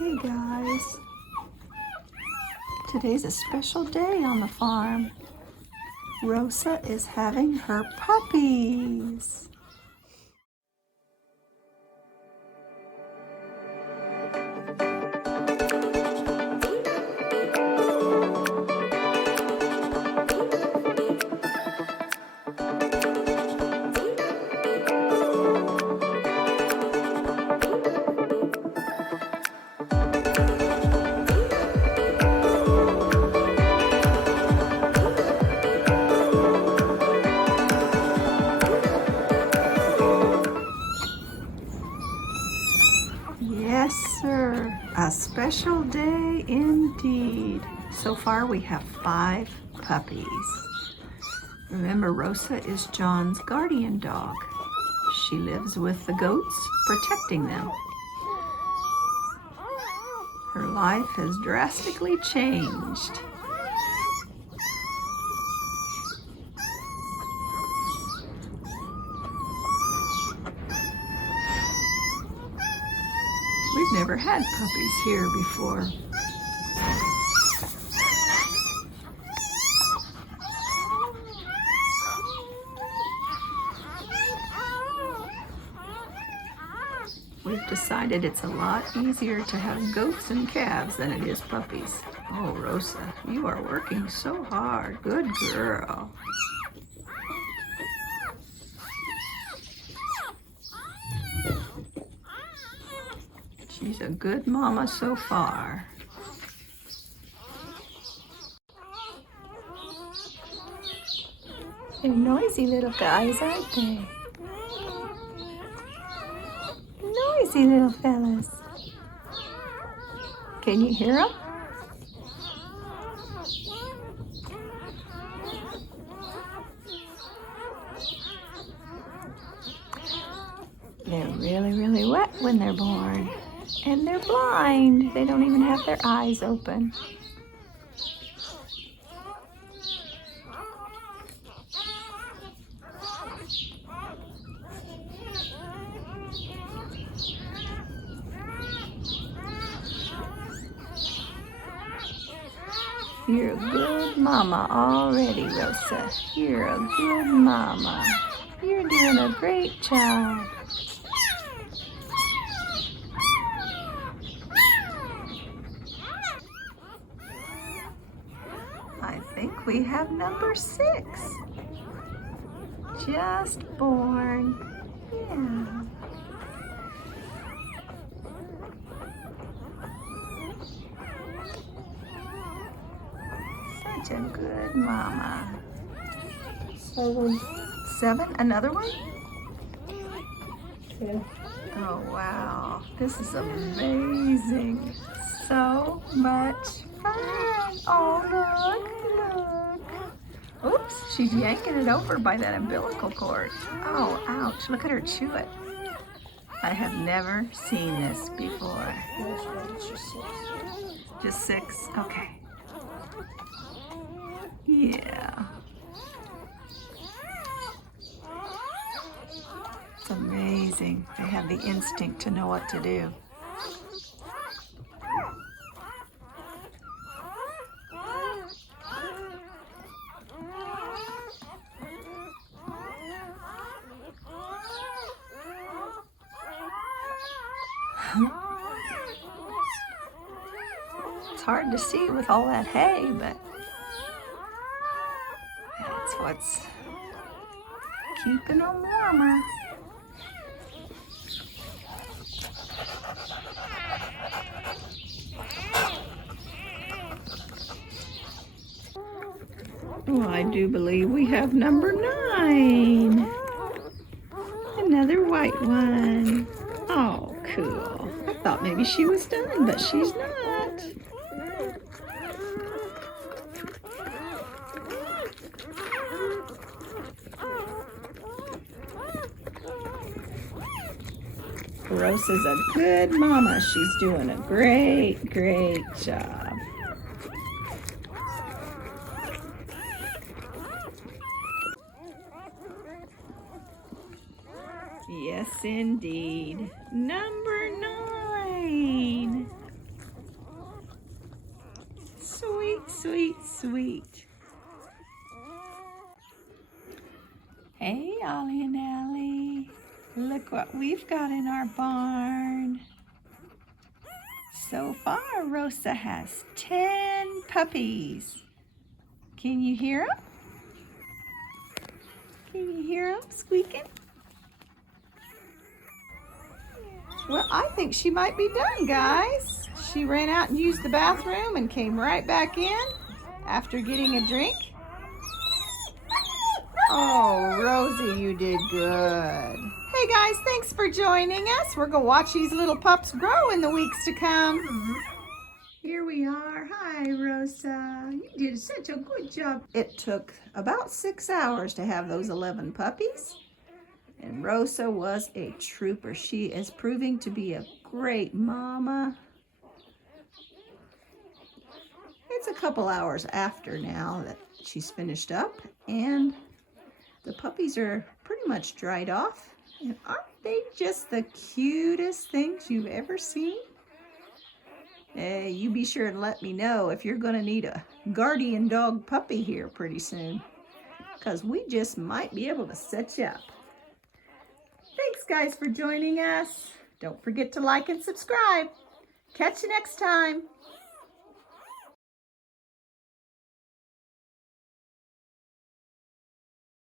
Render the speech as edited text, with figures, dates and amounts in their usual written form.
Hey guys, today's a special day on the farm. Rosa is having her puppies. Yes, sir. A special day indeed. So far we have 5 puppies. Remember, Rosa is John's guardian dog. She lives with the goats, protecting them. Her life has drastically changed. We've never had puppies here before. We've decided it's a lot easier to have goats and calves than it is puppies. Oh, Rosa, you are working so hard. Good girl. She's a good mama so far. They're noisy little guys, aren't they? Noisy little fellas. Can you hear them? They're really, really wet when they're born. And they're blind. They don't even have their eyes open. You're a good mama already, Rosa. You're a good mama. You're doing a great job. I think we have number 6. Just born. Yeah. Such a good mama. 7? Another one? Yeah. Oh, wow. This is amazing. So much fun. Oh, look. Oops, she's yanking it over by that umbilical cord. Oh, ouch. Look at her chew it. I have never seen this before. Just 6? Okay. Yeah. It's amazing. They have the instinct to know what to do. It's hard to see with all that hay, but that's what's keeping them warmer. Oh, I do believe we have number 9. Another white one. Oh, cool. I thought maybe she was done, but she's not. Rosa's a good mama. She's doing a great, great job. Yes, indeed. Number 9. sweet. Hey, Ollie and Allie. Look what we've got in our barn. So far, Rosa has 10 puppies. Can you hear them? Can you hear them squeaking? Well, I think she might be done, guys. She ran out and used the bathroom and came right back in after getting a drink. Oh, Rosie, you did good. Hey, guys, thanks for joining us. We're going to watch these little pups grow in the weeks to come. Here we are. Hi, Rosa. You did such a good job. It took about 6 hours to have those 11 puppies. And Rosa was a trooper. She is proving to be a great mama. It's a couple hours after now that she's finished up, and the puppies are pretty much dried off. And aren't they just the cutest things you've ever seen? Hey, you be sure and let me know if you're going to need a guardian dog puppy here pretty soon, because we just might be able to set you up. Thanks, guys, for joining us. Don't forget to like and subscribe. Catch you next time.